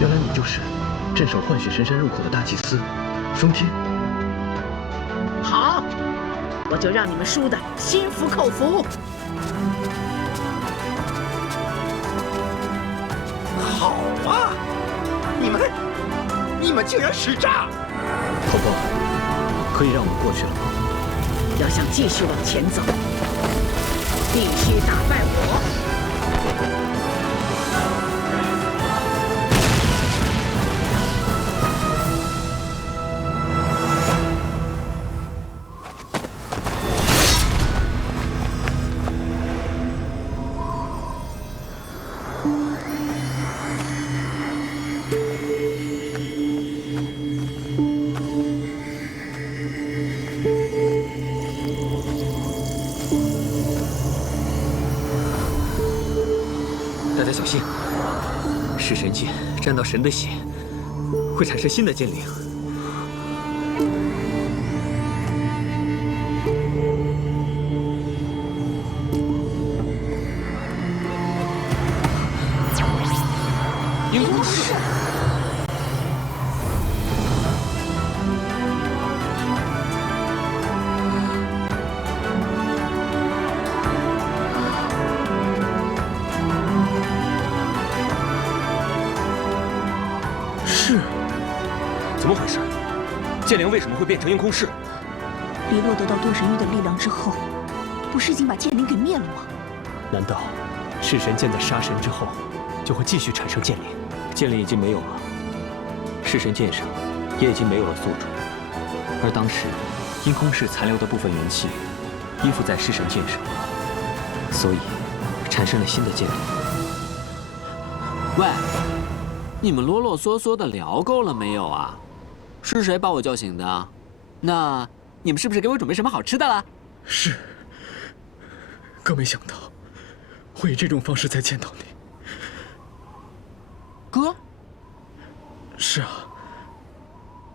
原来你就是镇守幻血神山入口的大祭司，风天。好，我就让你们输得心服口服。好啊，你们竟然使诈！婆婆，可以让我们过去了吗？要想继续往前走，必须打败我。 大家小心，噬神剑沾到神的血，会产生新的剑灵。鹰空石。 是，怎么回事？剑灵为什么会变成鹰空噬？黎洛得到多神域的力量之后，不是已经把剑灵给灭了吗？难道噬神剑在杀神之后，就会继续产生剑灵？剑灵已经没有了，噬神剑上也已经没有了宿主，而当时鹰空噬残留的部分元气依附在噬神剑上，所以产生了新的剑灵。喂！ 你们啰啰嗦嗦的聊够了没有啊？是谁把我叫醒的？那你们是不是给我准备什么好吃的了？是，更没想到会以这种方式再见到你。哥？是啊，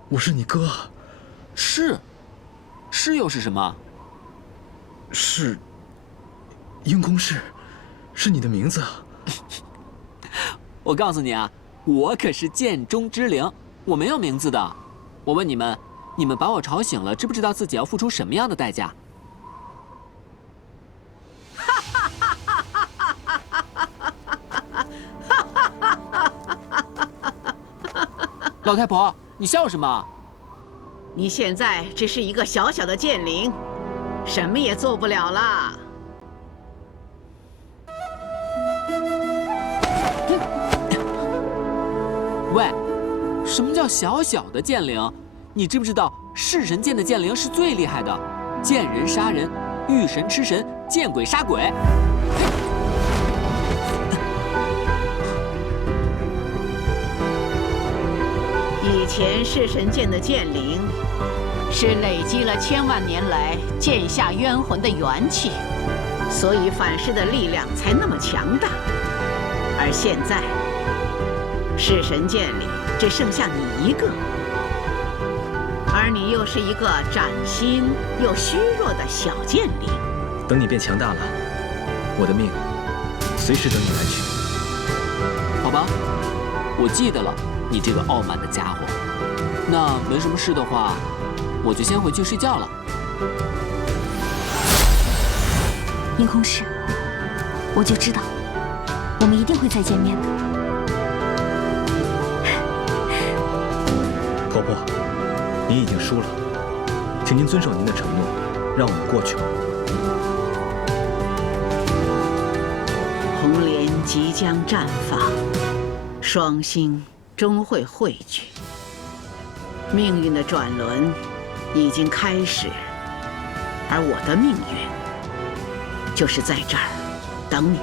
我是你哥啊。是又是什么？是鹰空噬，是你的名字啊。我告诉你啊。 我可是剑中之灵，我没有名字的。我问你们，你们把我吵醒了，知不知道自己要付出什么样的代价？老太婆，你笑什么？你现在只是一个小小的剑灵，什么也做不了啦。 喂，什么叫小小的剑灵？你知不知道噬神剑的剑灵是最厉害的？见人杀人，遇神吃神，见鬼杀鬼。以前噬神剑的剑灵是累积了千万年来剑下冤魂的元气，所以反噬的力量才那么强大。而现在。 噬神剑里只剩下你一个，而你又是一个崭新又虚弱的小剑灵。等你变强大了，我的命随时等你来取。好吧，我记得了，你这个傲慢的家伙。那没什么事的话，我就先回去睡觉了。鹰空噬，我就知道，我们一定会再见面的。 婆婆，您已经输了，请您遵守您的承诺，让我们过去吧。红莲即将绽放，双星终会汇聚，命运的转轮已经开始，而我的命运就是在这儿等你。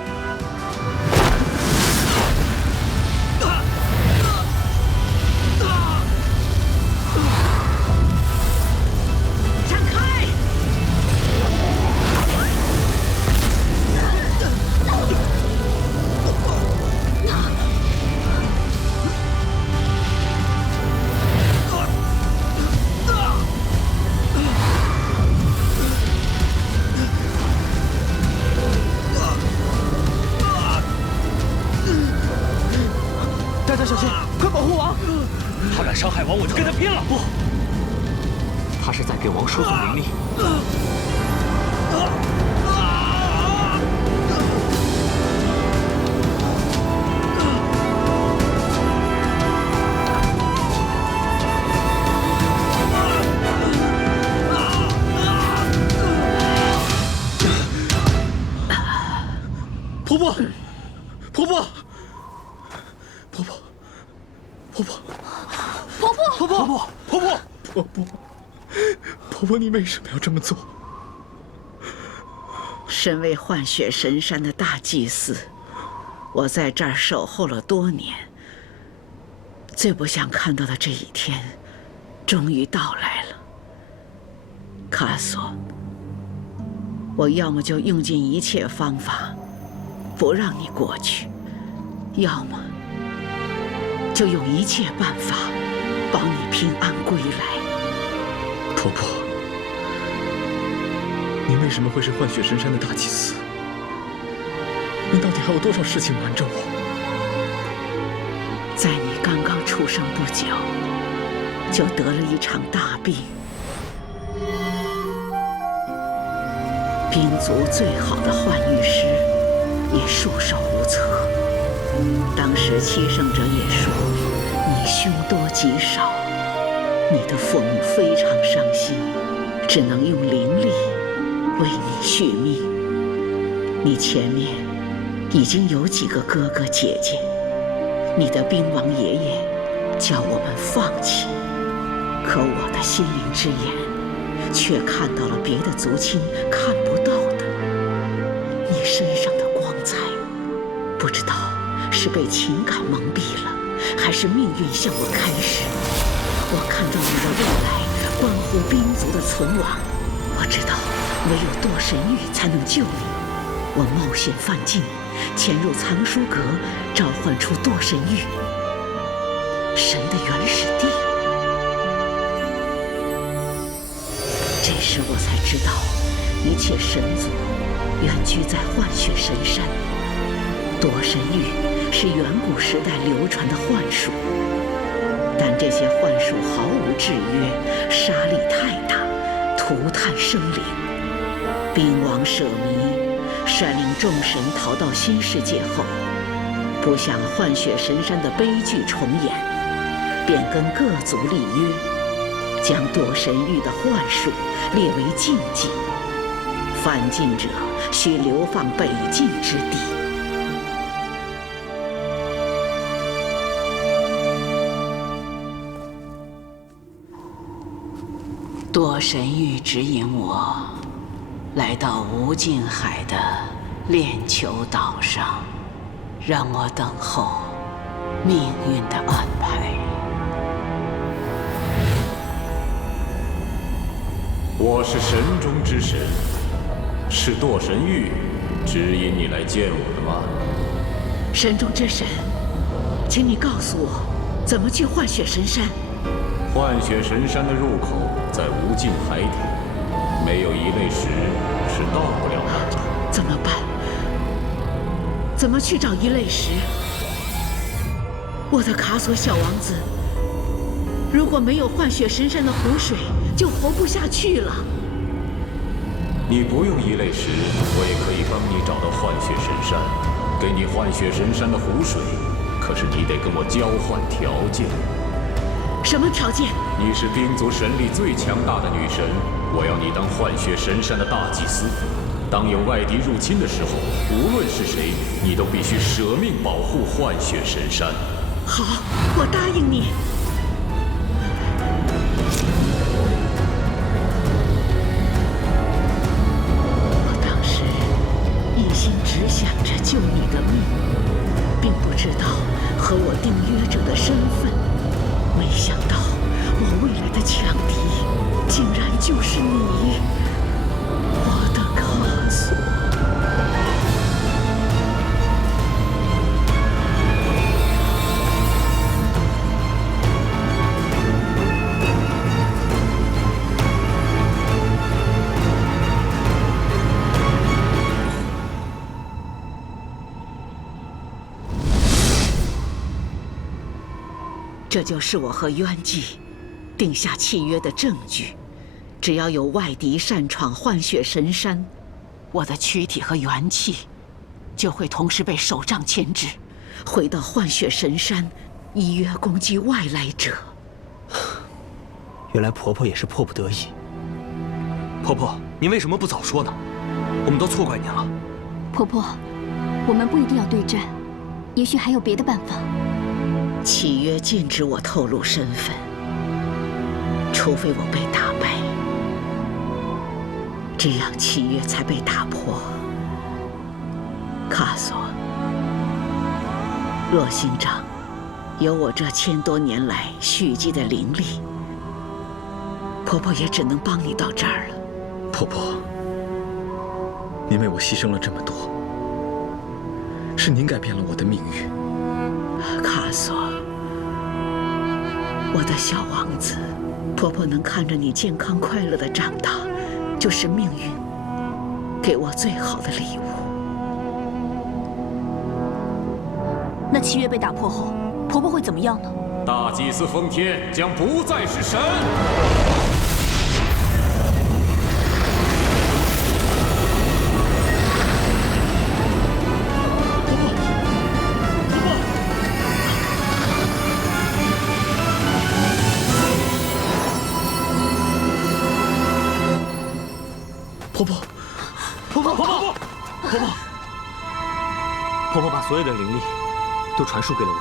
小心，快保护王！他敢伤害王，我就跟他拼了！不，他是在给王叔父名利。婆婆，婆婆，婆婆，婆婆，婆婆，婆婆，婆婆，婆婆，婆婆，你为什么要这么做？身为幻血神山的大祭司，我在这儿守候了多年，最不想看到的这一天，终于到来了。卡索，我要么就用尽一切方法，不让你过去，要么就用一切办法保你平安归来。婆婆，你为什么会是幻血神山的大祭司？你到底还有多少事情瞒着我？在你刚刚出生不久，就得了一场大病，兵族最好的幻御师也束手无策。当时七圣者也说你凶多吉少，你的父母非常伤心，只能用灵力为你续命。你前面已经有几个哥哥姐姐，你的兵王爷爷叫我们放弃，可我的心灵之眼却看到了别的族亲看不到的。你身上的光彩，不知道是被情感蒙蔽了，还是命运向我开示。我看到你的未来关乎兵族的存亡，我知道唯有堕神域才能救你。我冒险犯境，潜入藏书阁，召唤出堕神域，神的原始地。这时我才知道，一切神族原居在幻血神山。堕神域是远古时代流传的幻术，但这些幻术毫无制约，杀力太大，涂炭生灵。兵王舍弥率领众神逃到新世界后，不想幻血神山的悲剧重演，便跟各族立约，将堕神域的幻术列为禁忌，犯禁者需流放北境之地。堕神域指引我来到无尽海的炼球岛上，让我等候命运的安排。我是神中之神，是堕神域指引你来见我的吗？神中之神，请你告诉我，怎么去幻血神山？幻血神山的入口在无尽海底，没有一类石是到不了那儿的。怎么办？怎么去找一类石？我的卡索小王子，如果没有幻血神山的湖水，就活不下去了。你不用一类石，我也可以帮你找到幻血神山，给你幻血神山的湖水。可是你得跟我交换条件。什么条件？你是兵族神力最强大的女神，我要你当幻血神山的大祭司。当有外敌入侵的时候，无论是谁，你都必须舍命保护幻血神山。好，我答应你。我当时一心只想着救你的命，并不知道和我订约者的身份。没想到，我未来的强敌，竟然就是你，我的卡索。这就是我和冤祭定下契约的证据。只要有外敌擅闯幻血神山，我的躯体和元气就会同时被手杖牵制，回到幻血神山，依约攻击外来者。原来婆婆也是迫不得已。婆婆，您为什么不早说呢？我们都错怪您了。婆婆，我们不一定要对战，也许还有别的办法。契约禁止我透露身份，除非我被打败，这样契约才被打破。卡索，若星掌有我这1000多年来蓄积的灵力，婆婆也只能帮你到这儿了。婆婆，您为我牺牲了这么多，是您改变了我的命运。卡索，我的小王子，婆婆能看着你健康快乐的长大，就是命运给我最好的礼物。那契约被打破后，婆婆会怎么样呢？大祭司封天将不再是神。婆婆，婆婆，婆婆，婆婆，婆婆把所有的灵力都传输给了我，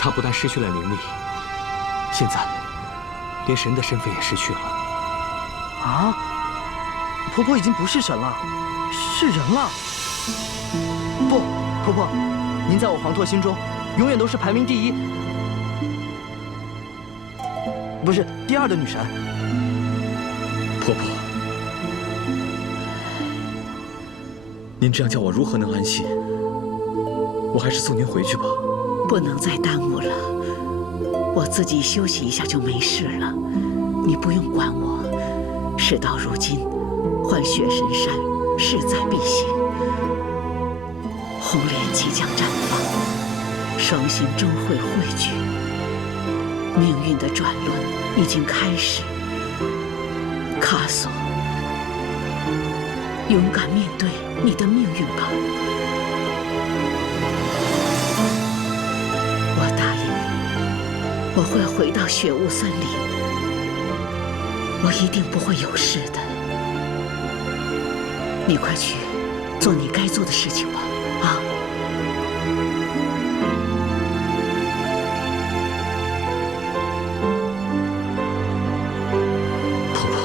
她不但失去了灵力，现在连神的身份也失去了。啊！婆婆已经不是神了，是人了。不，婆婆，您在我黄拓心中永远都是排名第1，不是第2的女神。婆婆，您这样叫我如何能安心？我还是送您回去吧。不能再耽误了，我自己休息一下就没事了，你不用管我。事到如今，幻血神山势在必行，红莲即将绽放，双星终会汇聚，命运的转轮已经开始。卡索，勇敢面对你的命运吧。我答应你，我会回到雪雾森林，我一定不会有事的。你快去做你该做的事情吧，啊！婆婆，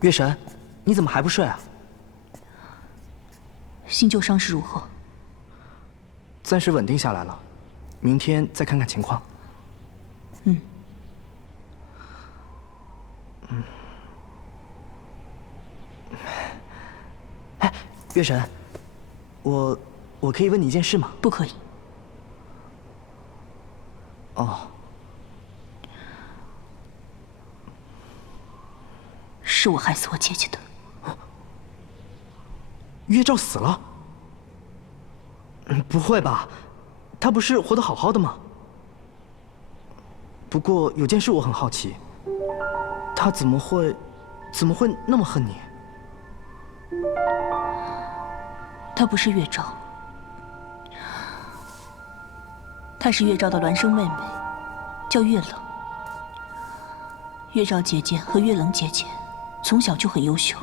月神，你怎么还不睡啊？新旧伤势如何？暂时稳定下来了，明天再看看情况。哎，月神，我可以问你一件事吗？不可以。哦。是我害死我姐姐的。月照死了？不会吧，她不是活得好好的吗？不过有件事我很好奇，她怎么会那么恨你？她不是月照，她是月照的孪生妹妹，叫月冷。月照姐姐和月冷姐姐从小就很优秀，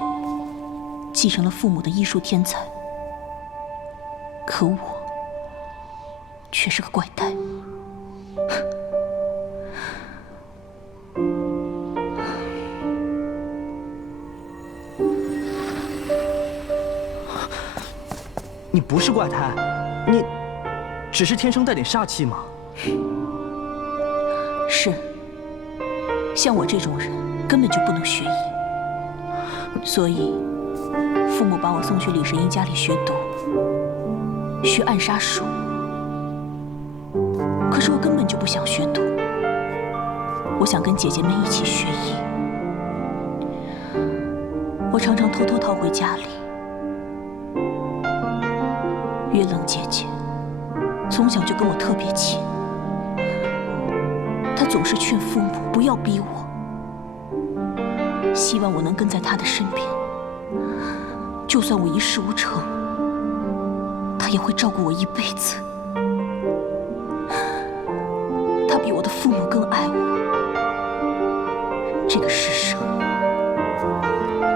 继承了父母的医术天才。可我却是个怪胎。你不是怪胎，你只是天生带点煞气嘛。是，像我这种人根本就不能学艺，所以父母把我送去李神医家里学毒，学暗杀术。可是我根本就不想学毒，我想跟姐姐们一起学艺。我常常偷偷逃回家里。月冷姐姐从小就跟我特别亲，她总是劝父母不要逼我，希望我能跟在她的身边。就算我一事无成，她也会照顾我一辈子。她比我的父母更爱我。这个世上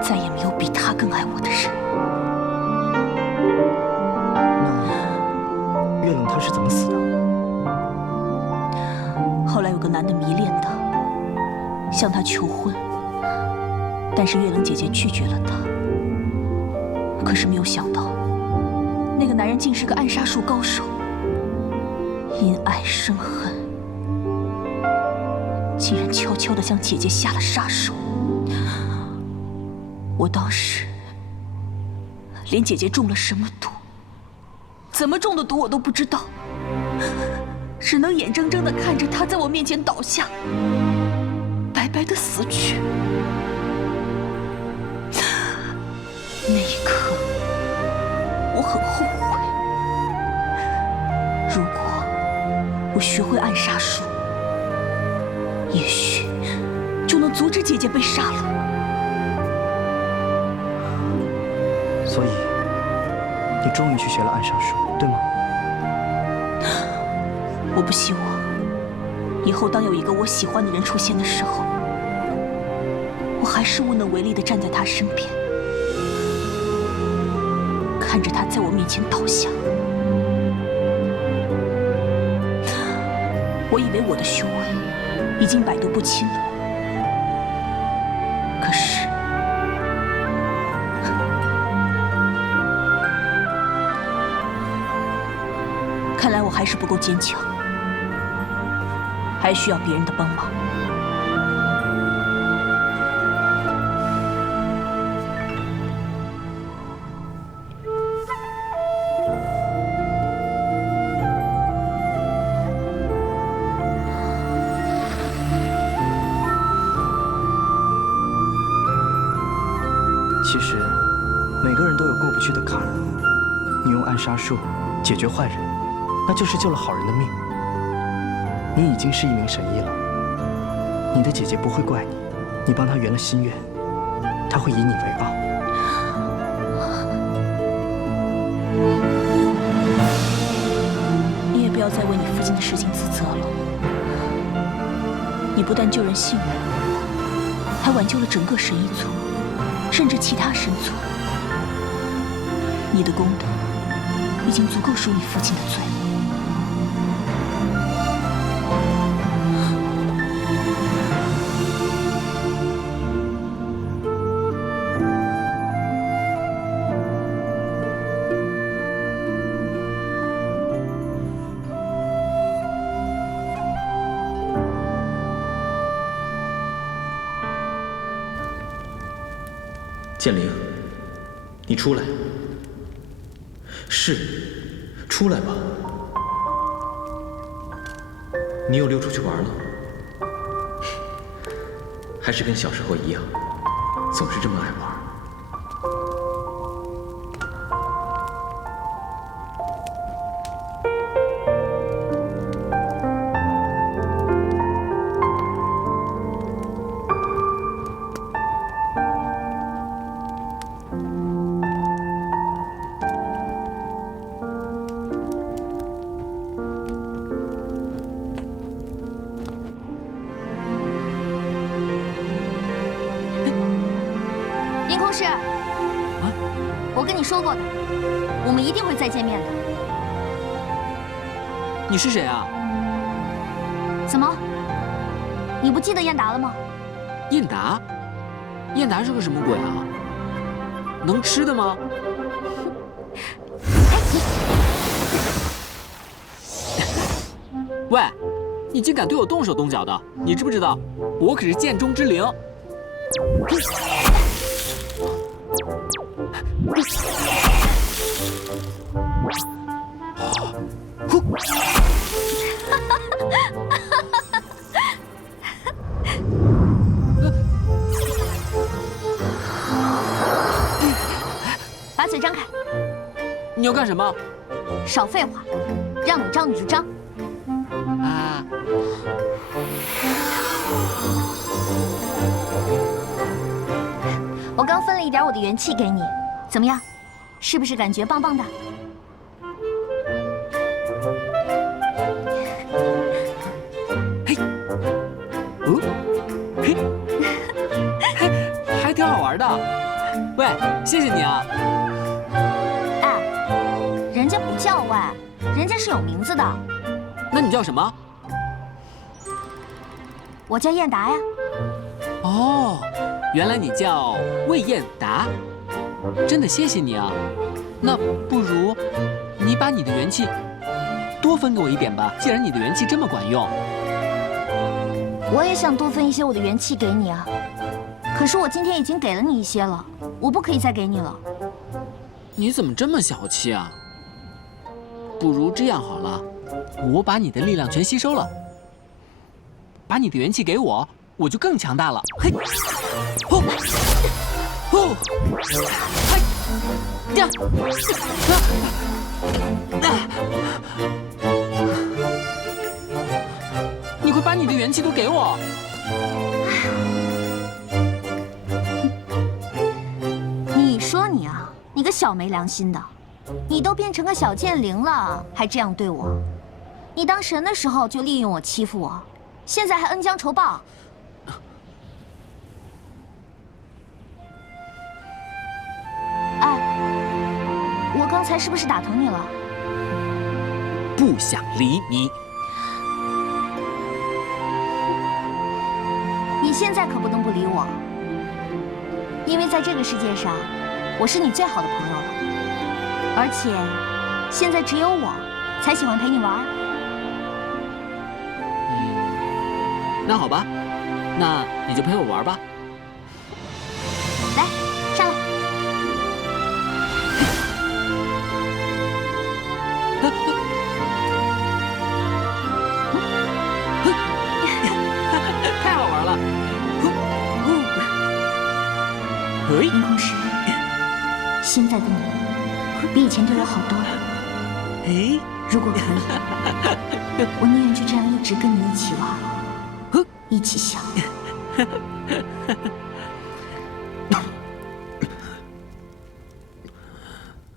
再也没有比她更爱我的人。那月冷她是怎么死的？后来有个男的迷恋她，向她求婚，但是月冷姐姐拒绝了他。可是没有想到，那个男人竟是个暗杀术高手，因爱生恨，竟然悄悄地向姐姐下了杀手。我当时连姐姐中了什么毒，怎么中的毒我都不知道，只能眼睁睁地看着她在我面前倒下，白白的死去。那一刻，我很后悔。如果我学会暗杀术，也许就能阻止姐姐被杀了。所以，你终于去学了暗杀术，对吗？我不希望以后当有一个我喜欢的人出现的时候，我还是无能为力地站在他身边，看着他在我面前倒下。我以为我的修为已经百毒不侵了，可是看来我还是不够坚强，还需要别人的帮忙。其实，每个人都有过不去的坎儿。你用暗杀术解决坏人，那就是救了好人的命。你已经是一名神医了，你的姐姐不会怪你，你帮她圆了心愿，她会以你为傲。你也不要再为你父亲的事情自责了。你不但救人性命，还挽救了整个神医族，甚至其他神族。你的功德已经足够赎你父亲的罪。剑灵，你出来。是，出来吧。你又溜出去玩了？还是跟小时候一样，总是这么爱玩。凌空师，我跟你说过的，我们一定会再见面的。你是谁啊？怎么？你不记得燕达了吗？燕达？燕达是个什么鬼啊？能吃的吗？喂，你竟敢对我动手动脚的，你知不知道？我可是剑中之灵。把嘴张开！你要干什么？少废话，让你张你就张。啊！我刚分了一点我的元气给你，怎么样？是不是感觉棒棒的？嘿，哦，嘿，还挺好玩的。喂，谢谢你啊。哎，人家不叫喂，人家是有名字的。那你叫什么？我叫燕达呀。哦，原来你叫魏燕达，真的谢谢你啊。那不如你把你的元气多分给我一点吧，既然你的元气这么管用。我也想多分一些我的元气给你啊，可是我今天已经给了你一些了，我不可以再给你了。你怎么这么小气啊？不如这样好了，我把你的力量全吸收了，把你的元气给我，我就更强大了。嘿，哦，哦，嗨，呀，你快把你的元气都给我！你说你啊，你个小没良心的，你都变成个小剑灵了，还这样对我？你当神的时候就利用我欺负我，现在还恩将仇报。哎，我刚才是不是打疼你了？不想理你。你现在可不能不理我，因为在这个世界上，我是你最好的朋友了，而且现在只有我才喜欢陪你玩。那好吧，那你就陪我玩吧。来，上来。太好玩了！林空师，现在的你比以前对我好多了。哎，如果可以，我宁愿就这样一直跟你一起玩，一起笑。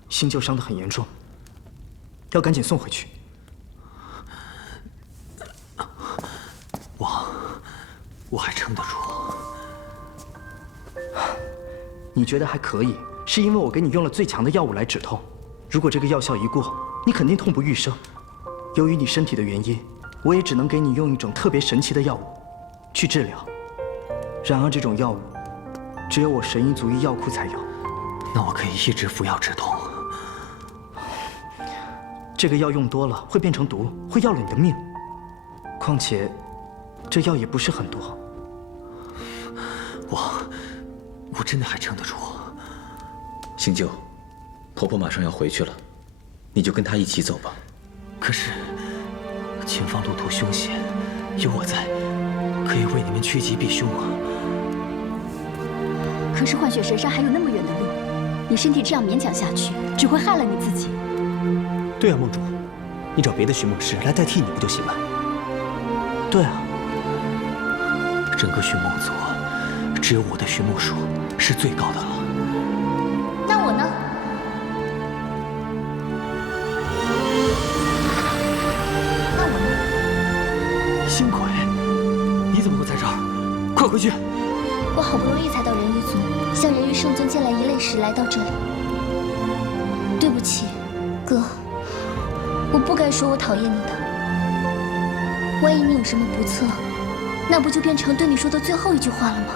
新旧伤得很严重，要赶紧送回去。我还撑得住。你觉得还可以，是因为我给你用了最强的药物来止痛。如果这个药效一过，你肯定痛不欲生。由于你身体的原因，我也只能给你用一种特别神奇的药物去治疗。然而这种药物，只有我神医族医药库才有。那我可以一直服药止痛。这个药用多了会变成毒，会要了你的命。况且，这药也不是很多。我真的还撑得住。星舅，婆婆马上要回去了，你就跟她一起走吧。可是前方路途凶险，有我在，可以为你们趋吉避凶啊。可是幻雪神山还有那么远的路，你身体这样勉强下去，只会害了你自己。对啊，梦主，你找别的寻梦师来代替你不就行了？对啊，整个寻梦族，只有我的寻梦术是最高的了。那我呢？那我呢？星魁，你怎么会在这儿？快回去！我好不容易才到人鱼族，向人鱼圣尊借来一泪石来到这里。对不起，哥，我不该说我讨厌你的。万一你有什么不测，那不就变成对你说的最后一句话了吗？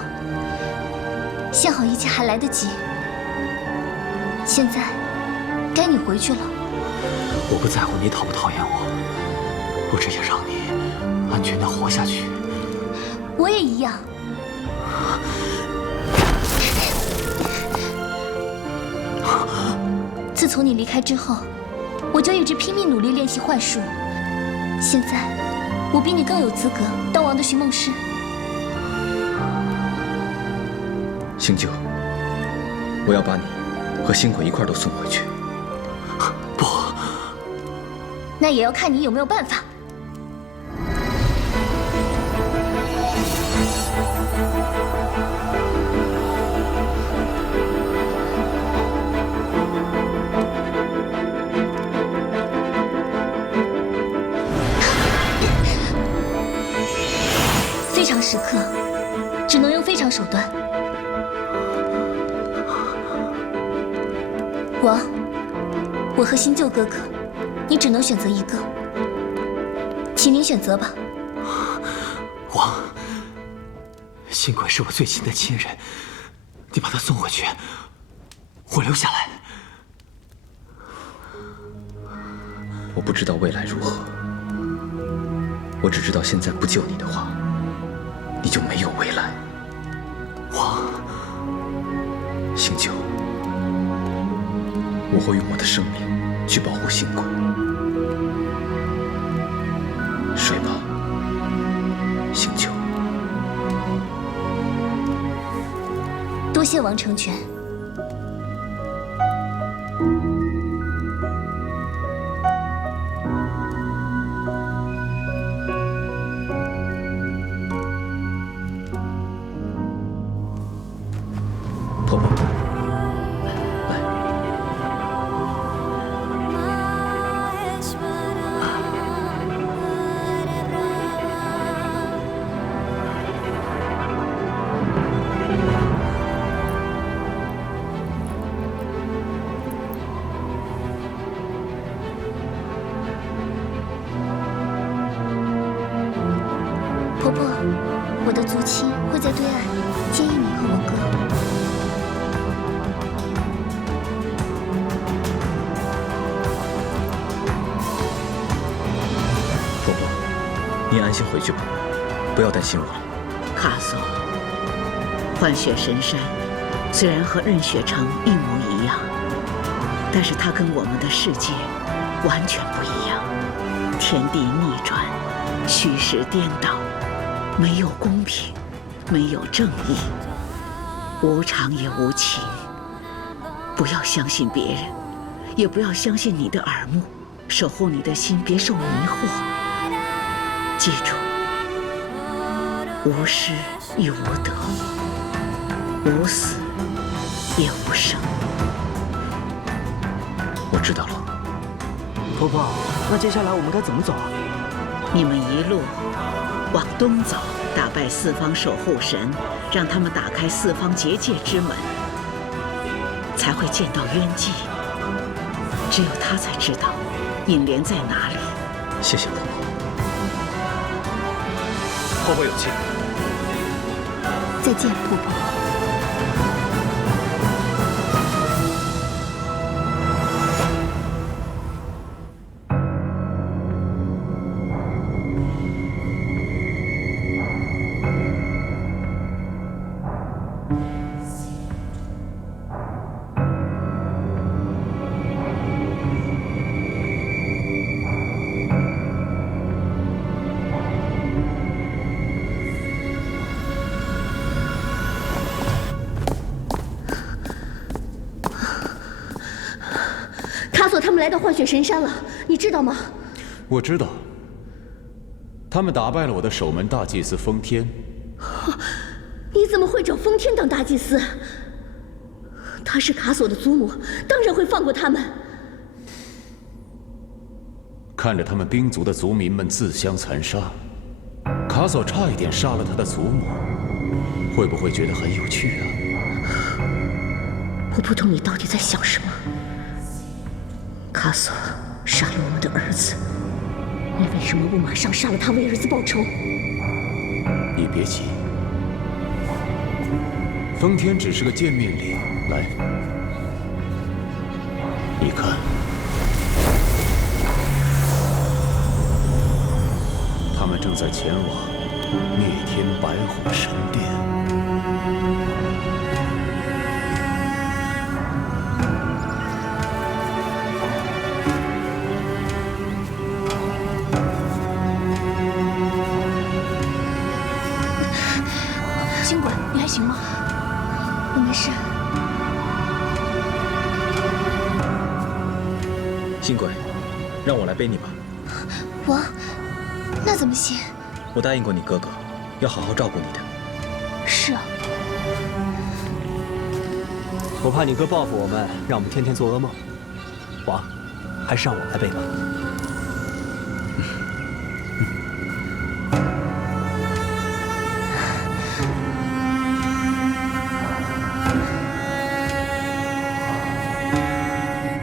幸好一切还来得及。现在，该你回去了。我不在乎你讨不讨厌我，我只想让你安全地活下去。我也一样。自从你离开之后，我就一直拼命努力练习幻术。现在，我比你更有资格当王的寻梦师。星九，我要把你和星鬼一块都送回去。不，那也要看你有没有办法。非常时刻，只能用非常手段。王，我和新旧哥哥，你只能选择一个，请您选择吧。王，星鬼是我最亲的亲人，你把他送回去，我留下来。我不知道未来如何，我只知道现在不救你的话，你就没有未来。王，星九，我会用我的生命去保护星鬼。睡吧，星九。多谢王成全。婆婆，来。婆婆，我的族亲会在对岸，建议你和我哥。婆婆，你安心回去吧，不要担心我了。卡索，幻雪神山虽然和任雪城一模一样，但是它跟我们的世界完全不一样。天地逆转，虚实颠倒，没有公平，没有正义，无常也无情。不要相信别人，也不要相信你的耳目，守护你的心，别受迷惑。记住，无失亦无得，无死也无生。我知道了。婆婆，那接下来我们该怎么走啊？你们一路往东走，打败四方守护神，让他们打开四方结界之门，才会见到渊姬。只有他才知道尹莲在哪里。谢谢婆婆。婆婆有气。再见，婆婆。卡索他们来到幻雪神山了，你知道吗？我知道，他们打败了我的守门大祭司封天。你怎么会找封天当大祭司？他是卡索的祖母，当然会放过他们。看着他们兵族的族民们自相残杀，卡索差一点杀了他的祖母，会不会觉得很有趣啊？我不懂你到底在想什么。卡索杀了我们的儿子，你为什么不马上杀了他为儿子报仇？你别急，封天只是个见面礼。来，你看。正在前往灭天白虎神殿。星鬼，你还行吗？我没事。星鬼，让我来背你吧。那怎么行？我答应过你哥哥，要好好照顾你的。是啊。我怕你哥报复我们，让我们天天做噩梦。王，还是让我来背吧。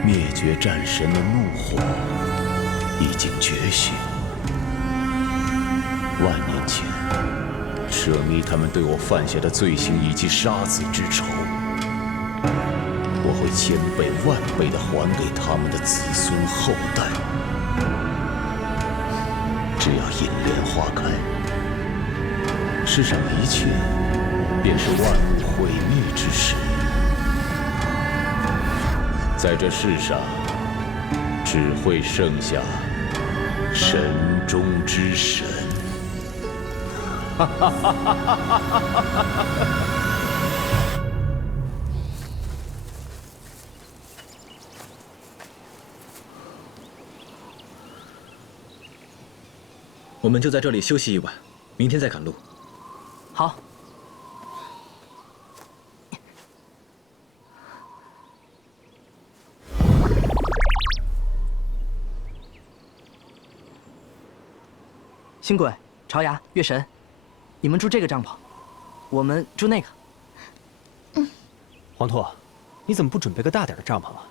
灭绝战神的怒火已经觉醒。万年前，舍密他们对我犯下的罪行以及杀子之仇，我会千倍万倍地还给他们的子孙后代。只要引莲花开，世上一切便是万物毁灭之时。在这世上，只会剩下神中之神。我们就在这里休息一晚，明天再赶路。好。星鬼、朝牙、月神，你们住这个帐篷，我们住那个。黄拓，你怎么不准备个大点的帐篷啊？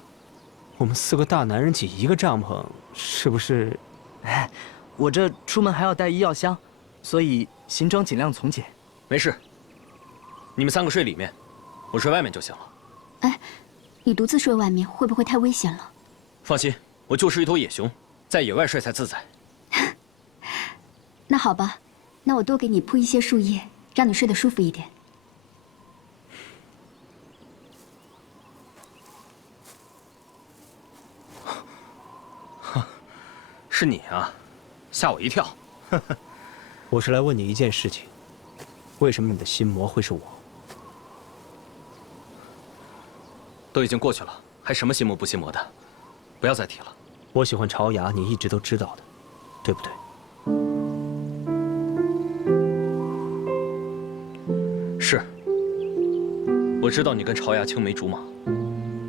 我们4个大男人挤一个帐篷，是不是？哎，我这出门还要带医药箱，所以行装尽量从简。没事，你们3个睡里面，我睡外面就行了。哎，你独自睡外面会不会太危险了？放心，我就是一头野熊，在野外睡才自在。那好吧，那我多给你铺一些树叶，让你睡得舒服一点。是你啊，吓我一跳。我是来问你一件事情，为什么你的心魔会是我？都已经过去了，还什么心魔不心魔的，不要再提了。我喜欢朝牙，你一直都知道的，对不对？是，我知道你跟朝牙青梅竹马，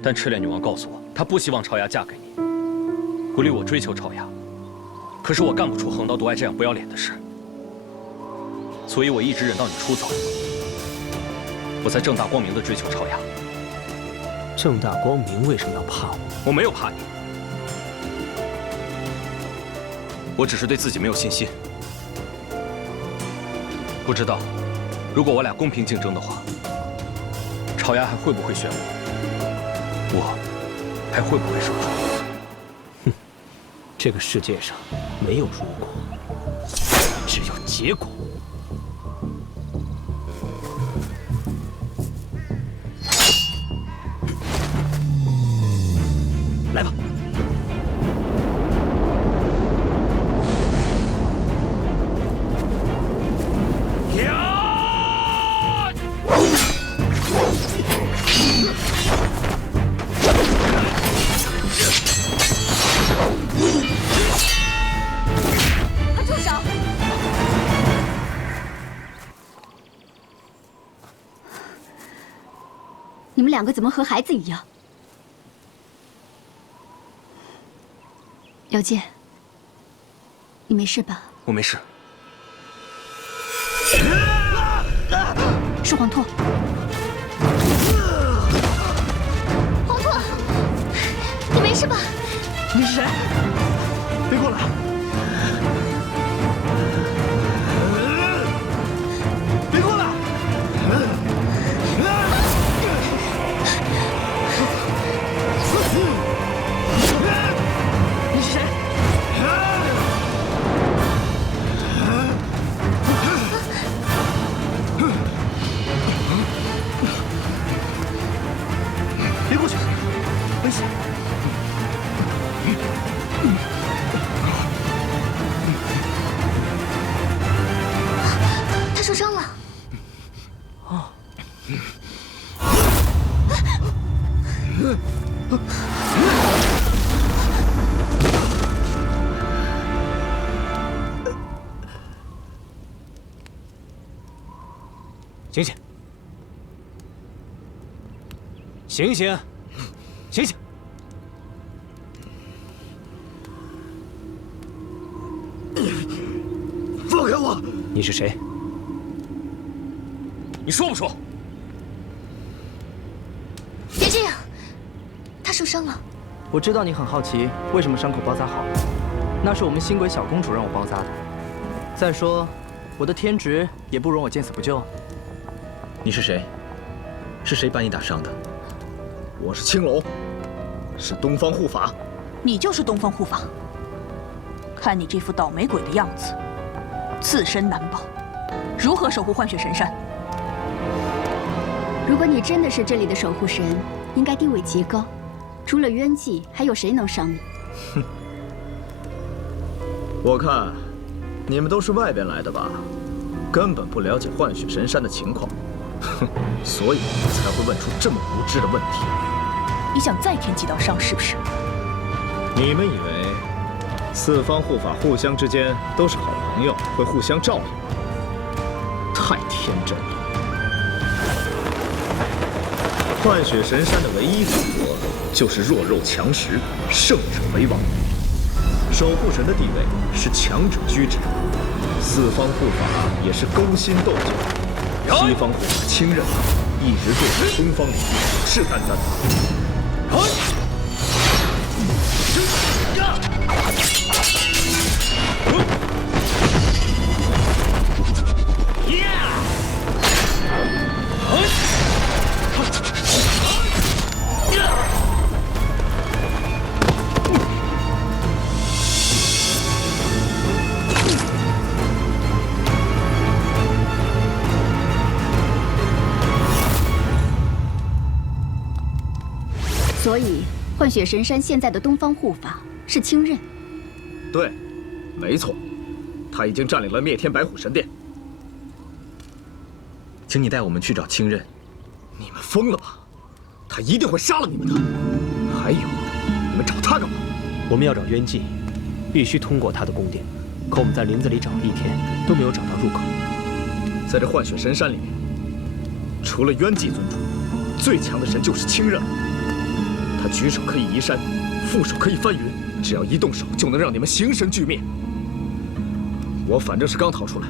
但赤练女王告诉我，她不希望朝牙嫁给你，鼓励我追求朝牙。可是我干不出横刀夺爱这样不要脸的事，所以我一直忍到你出走，我才正大光明地追求朝牙。正大光明为什么要怕我？我没有怕你，我只是对自己没有信心。不知道，如果我俩公平竞争的话，朝牙还会不会选我？我还会不会受伤？哼，这个世界上没有如果，只有结果。来吧。住手！你们2个怎么和孩子一样？姚健，你没事吧？我没事。是黄拓。黄拓，你没事吧？你是谁？别过来！别过来！你是谁？过去，危险！他受伤了。醒醒！醒醒！醒醒！放开我！你是谁？你说不说？别这样，他受伤了。我知道你很好奇为什么伤口包扎好了，那是我们星轨小公主让我包扎的。再说，我的天职也不容我见死不救。你是谁？是谁把你打伤的？我是青龙，是东方护法。你就是东方护法。看你这副倒霉鬼的样子，自身难保，如何守护幻雪神山？如果你真的是这里的守护神，应该地位极高。除了冤祭，还有谁能伤你？哼，我看你们都是外边来的吧，根本不了解幻雪神山的情况，哼，所以才会问出这么无知的问题。你想再添几道伤是不是？你们以为四方护法互相之间都是好朋友，会互相照应吗？太天真了。幻雪神山的唯一法则就是弱肉强食，胜者为王。守护神的地位是强者居之，四方护法也是勾心斗角。西方护法清任一直坐在东方领域，虎视眈眈。所以，幻雪神山现在的东方护法是清任。对，没错，他已经占领了灭天白虎神殿。请你带我们去找清任。你们疯了吧？他一定会杀了你们的。还有，你们找他干嘛？我们要找冤祭，必须通过他的宫殿。可我们在林子里找了一天，都没有找到入口。在这幻雪神山里面，除了冤祭尊主，最强的神就是清任。他举手可以移山，负手可以翻云，只要一动手就能让你们形神俱灭。我反正是刚逃出来，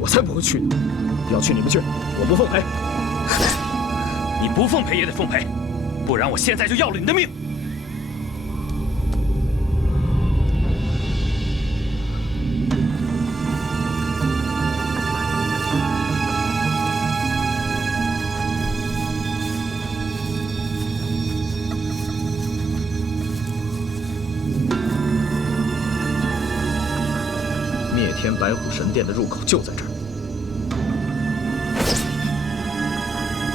我才不会去呢。要去你们去，我不奉陪。你不奉陪也得奉陪，不然我现在就要了你的命。灭天白虎神殿的入口就在这儿。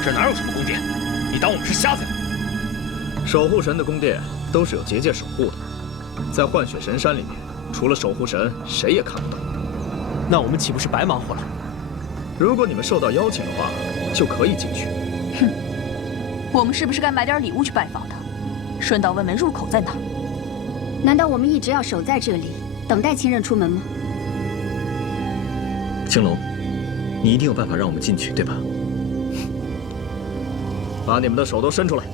这哪有什么宫殿？你当我们是瞎子呀？守护神的宫殿都是有结界守护的，在幻雪神山里面，除了守护神，谁也看不到。那我们岂不是白忙活了？如果你们受到邀请的话，就可以进去。哼，我们是不是该买点礼物去拜访他，顺道问问入口在哪？难道我们一直要守在这里，等待清任出门吗？青龙，你一定有办法让我们进去，对吧？把你们的手都伸出来。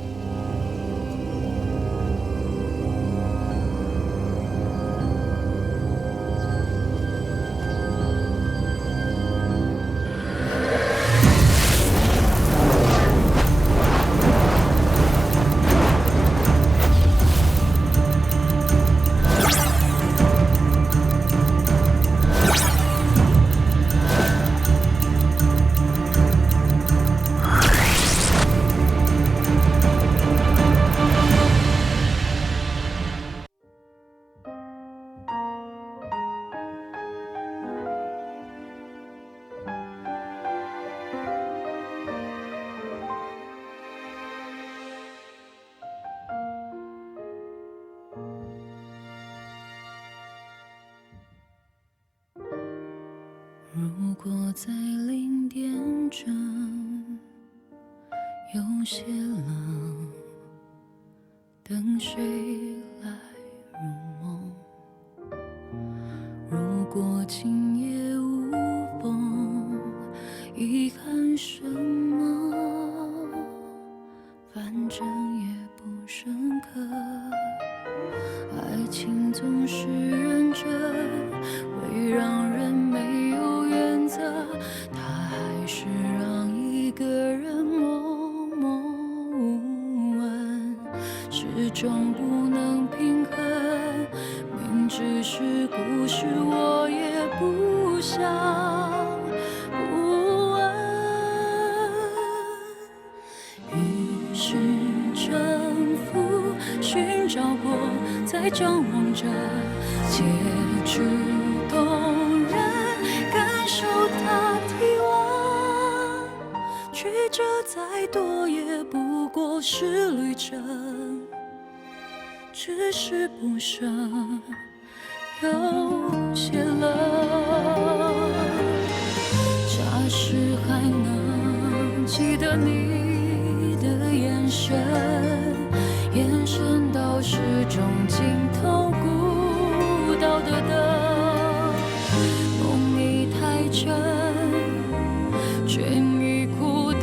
如果在0点整有些冷，等谁来入梦？如果今夜无风，遗憾什么？反正也不深刻。爱情总是认真，会让人没有原则。他还是让一个人默默无闻，始终不能平衡。明知是故事，我也不想不问。于是征服，寻找过，再张望着，结局动人，感受它体温。曲折再多，也不过是旅程，只是不舍，有些冷。假使还能记得你的眼神，眼神到始终尽头，孤岛的灯，梦已太真，倦已苦等，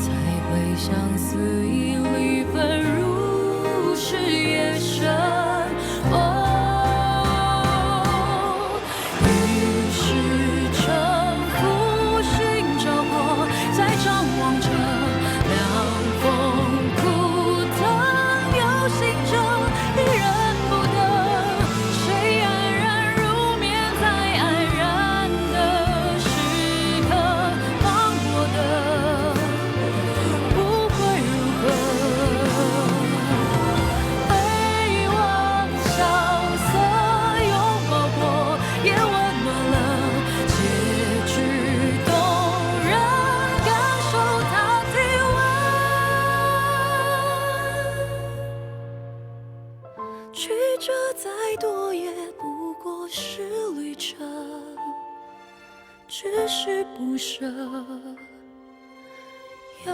才会相思已离分，如是夜深。于是征服，寻找过，再张望着，凉风苦疼，有心着，依然不得。谁安然入眠，在安然的时刻，放我的不会如何。回望萧瑟，拥抱过，也温暖了。结局动人，感受它体温。曲折再多，也不过是旅程，只是不舍，有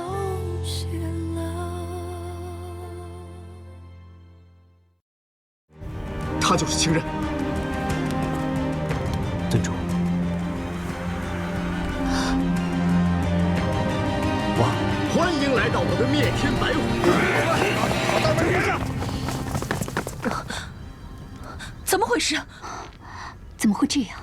些冷。他就是情人。尊主，哇！欢迎来到我的灭天白虎。怎么回事？怎么会这样？